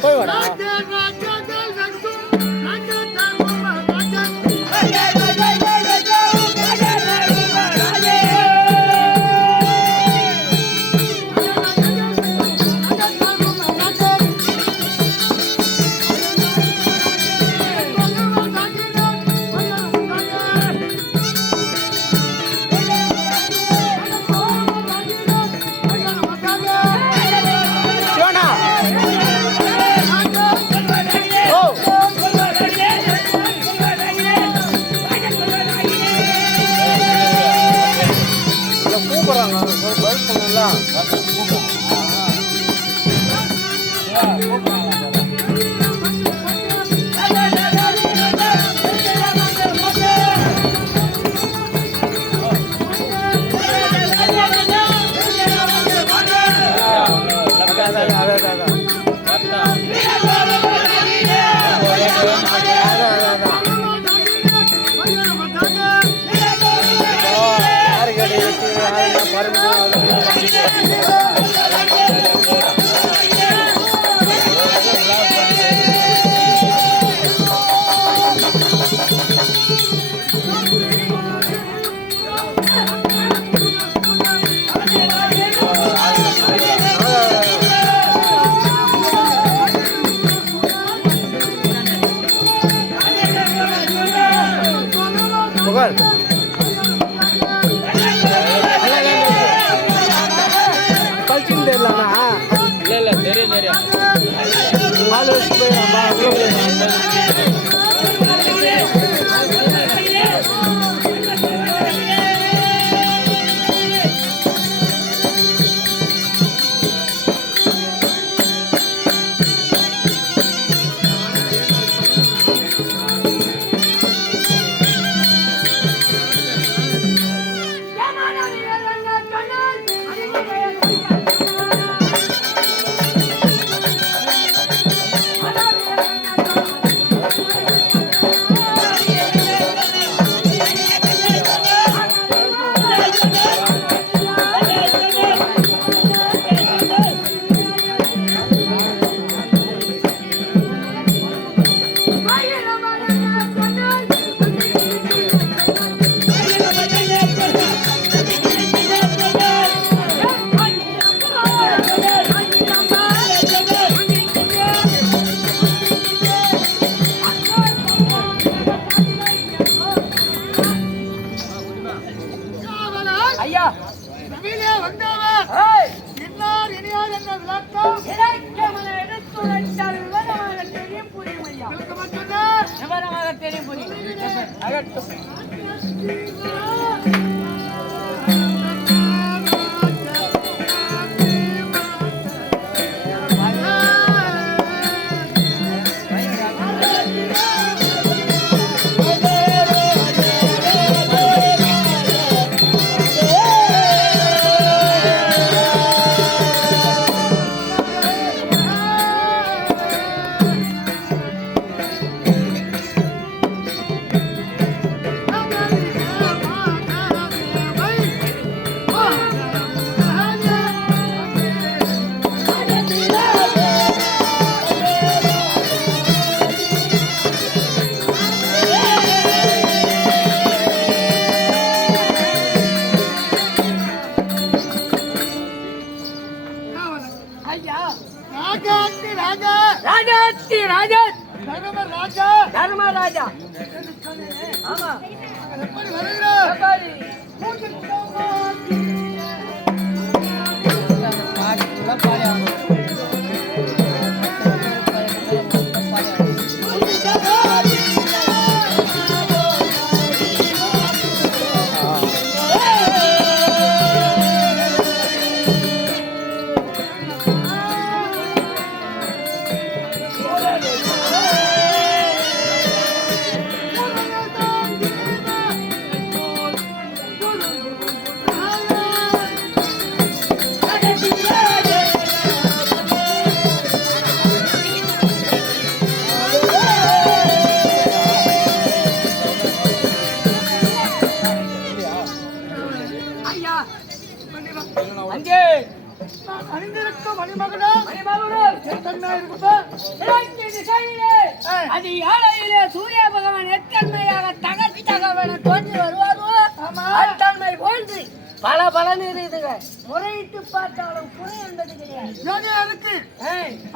போய் வாடா. தர்மராஜா ஆமா எப்படி வருகிறார் ஐயா அங்கே அணிந்திருக்கும் மணிமகுடம் எத்தன்மை இருக்குப்பா அது யாழையிலே சூரிய பகவான் எத்தன்மையாக தகவன தோன்றி வருவாரோ அத்தன்மை போன்று பல பலன் இருக்குதுங்க முறையிட்டு பார்த்தாலும் குறை என்பது கிடையாது.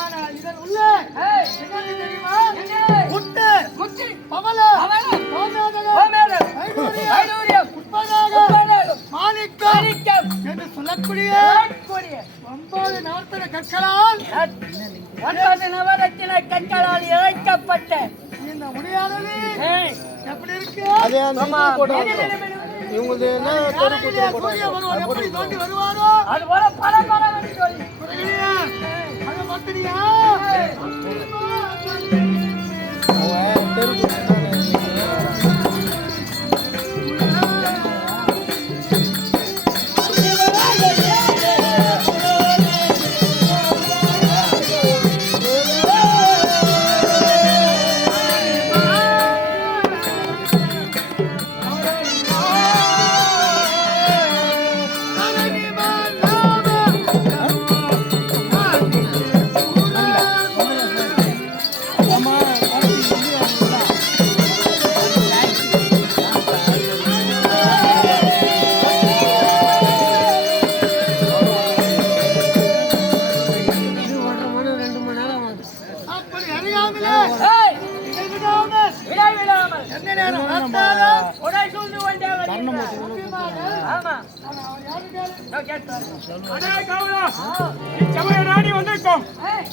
ஆனால் இதன் உள்ள என்னது தெரியுமா? முட்டு முட்டு மாணிக்கம் என்று சொல்லக்கூடிய 9 நாற்பது கற்களால் 9 நவரத்தின கற்களால் இழைக்கப்பட்ட இந்த முடியானது எப்படி இருக்கு? எப்படி தோண்டி வருவாரோ அது போல பல பல சொல்லி அதை பத்திரியா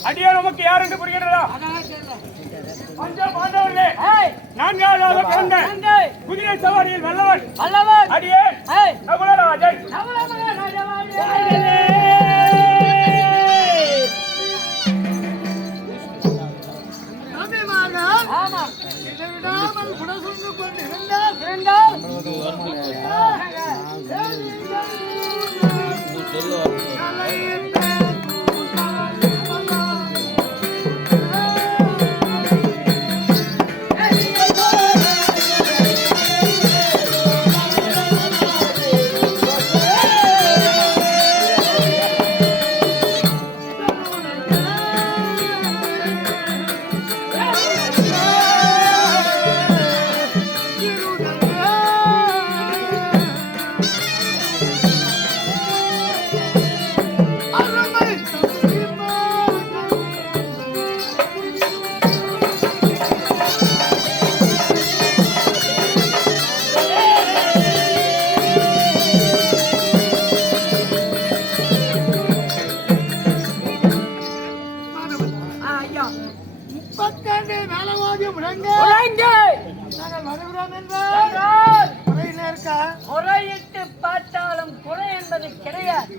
அடியா நமக்கு யார் என்று புரிகிறதா? குதிரை சவாரியில் வல்லவன் அடியே நகுலராஜன். முறையிட்டு பார்த்தாலும் குறை என்பது கிடையாது.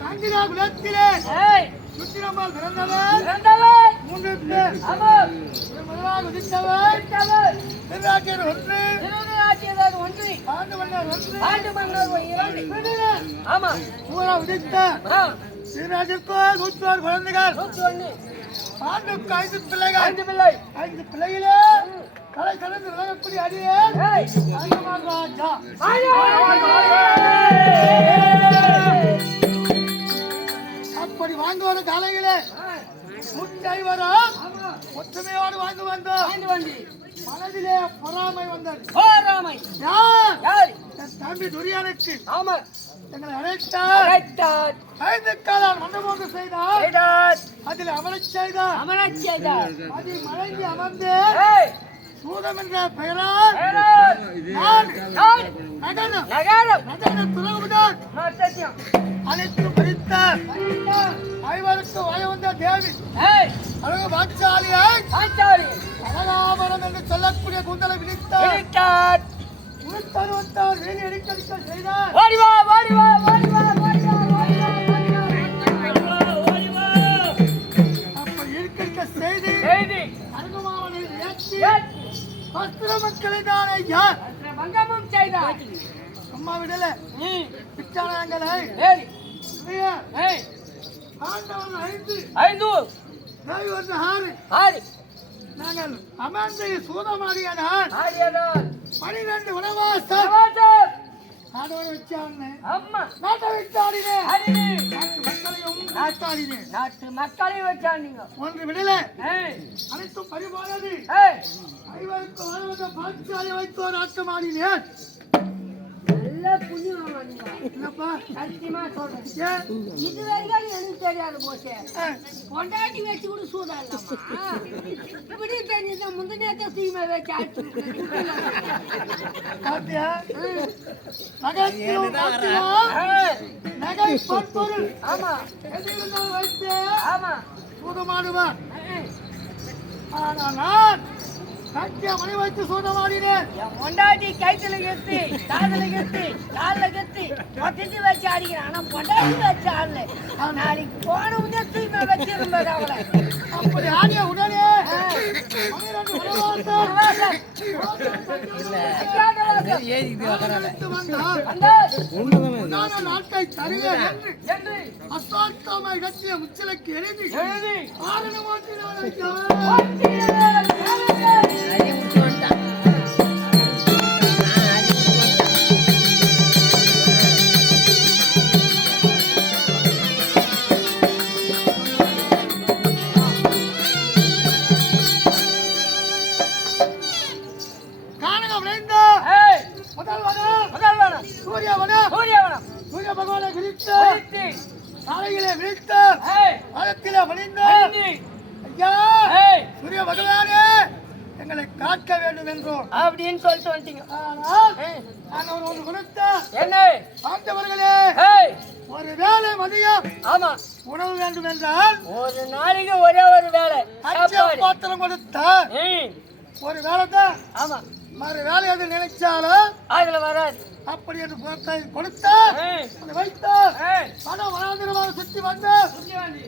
காஞ்சிரா குலத்திலே ஏய் சுத்திரம்மாள் பிறந்தவர் பிறந்தவர் 3 பேர். ஆமா முதலாவது உதித்தவர் திருநாட்டியர் ஒன்று, திருநாட்டியர் ஒன்று ஆண்டு மன்னர் ஒன்று, ஆண்டு மன்னர் இரண்டு ஆமா பூரா உதித்த திருநாட்டிற்கு 106 குழந்தைகள், 101 ஆண்டுக்கு 5 பிள்ளைகள். 5 பிள்ளை 5 பிள்ளைகளே கலை கலந்து விளங்கக்கூடிய அடியேன் ஏய் அண்ணமான் ராஜா. அப்படி வாழ்ந்து வரும் காலையிலே முத்தைவரும் ஒற்றுமையோடு வாழ்ந்து வந்தோம். மனதிலே பொறாமை வந்தது. போராமை யார்? யார் என் தம்பி துரியானுக்கு ஆமா எங்களை அழைத்தார். கரெக்டார் 5 காலம் மண்டபோக்கு செய்தார். செய்தார் அதில் அமரச் செய்தார். அமரச் செய்தார் அதில் மறைந்து அமர்ந்து ஏய் சூதம் என்ற பெயரால் பேரர் நான் நான் நகரம் நகரம் நகர துறவுடன் சத்தியம் அனைத்து பறித்தார். ஐவருக்கு வாய வந்த தேவி ஏய் அழகு பாட்சாலியை ஆச்சாரி அழகாபரம் என்று சொல்லக்கூடிய கூந்தலை விழித்தார். விட்டார் உருத்தருவத்தார் வேலி அடிக்கடிக்க செய்தார். ஓடி வா ஓடி வா ஓடி வா ஓடி வா ஓடி வா ஓடி வா அப்படி இருக்க செய்து செய்தி அருகமாவனை ஏற்றி பத்திர மக்களை தானே யார் மங்கமும் செய்தார் அம்மா விடல பிச்சானங்களை ஏய் ஏய் ஆண்டவன் 5 ஐந்து தேவி வந்து 6 ஆறு நாங்கள் அமர்ந்து சூதமாடியானால் ஆரியதான் 12 வனவாசம் சவாசம் ஆண்டவனை வச்சான்னு அம்மா நாட்டை விட்டாடினேன். ஹரிணி நாட்டு மக்களையும் நாட்டாடினேன். நாட்டு மக்களை வச்சாண்டீங்க ஒன்று விடல ஏய் அனைத்தும் பறிபோனது. ஏய் ஐவருக்கு வாழ்வத பாட்சாலை வைத்து ஒரு ஆட்டம் ஆடினேன். நல்ல புண்ணியம் வாங்குங்க என்னப்பா சத்தியமா சொல்றேன் ஏன்? இது வரைக்கும் எனக்கு தெரியாது போச்சே ஆ, பொண்டாட்டி வச்சு கூட சூதாடலாமா இப்படி தெரிஞ்சுதான் முந்தினேத்த தீமை வச்சு ஆச்சு பாத்தியா? நகைக்கும் நாட்டிலும் நகை பொற்பொருள் ஆமா எதிர்ந்தால் வைத்து ஆமா சூதமாடுவார். ஏய், ஆனால் நான் கட்டிய மணி வைத்து சூதமாடினேன். என் பொண்டாட்டி கைத்துல கெத்தி காதுல கெத்தி கால்ல கெத்தி திட்டி வச்சு அடிக்கிறேன் ஆனா பொண்டாட்டி வச்சு ஆடல நாளைக்கு போன உடனே தூய்மை வச்சிருந்தது அவளை அப்படி ஆடிய உடனே 12 வனவாசம் வந்தார். நாட்டை தருவேன் என்று என்று அசால்தமாய் இடத்திய முச்சலுக்கு எழுதி எழுதி ஆரணம் ஓட்டினார். கானகம் விளைந்த ஏய் முதல் வனம் முதல்வனம் சூரிய வனம். சூரியவனம் சூரிய பகவானை விழித்து ஒழித்து காலையிலே விழித்து ஏய் மரத்திலே வழிந்து அழிந்து ஐயா ஏய் சூரிய பகவானே எங்களை காக்க வேண்டும் என்றோம். அப்படின்னு சொல்லிட்டு வந்துட்டீங்க ஆனால் ஏய், நாங்கள் ஒன்று கொடுத்த என்ன ஆண்டவர்களே ஏய் ஒரு வேளை மதியம் ஆமா உணவு வேண்டும் என்றால் ஒரு நாளைக்கு ஒரே ஒரு வேலை அச்ச சாப்பாடு பாத்திரம் கொடுத்தார். ஏய், ஒரு வேலை தான் ஆமா மறு வேலை எது நினைச்சாலும் அதுல வராது அப்படி என்று கொடுத்தார். ஏய், அதை வைத்தார். ஏய், பணம் வராந்திரமாக சுற்றி வந்தார். சுத்தி வந்து.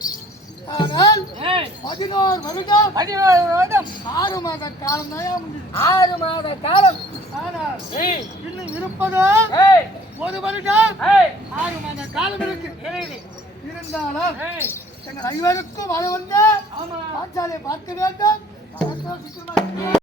ஆனால் ஏய், 11 வருடம் 14 வருடம் 6 மாத காலம் தான் முடிஞ்சது. 6 மாத காலம் ஆனால் ஏய், இன்னும் இருப்பதோ ஏய், 1 வருடம் ஏய், 6 மாத காலம் இருக்கு. இருக்குது. இருந்தாலும் ஏய், எங்கள் ஐவருக்கும் வர வந்து ஆமா பாஞ்சாலியை பார்க்க வேண்டும்.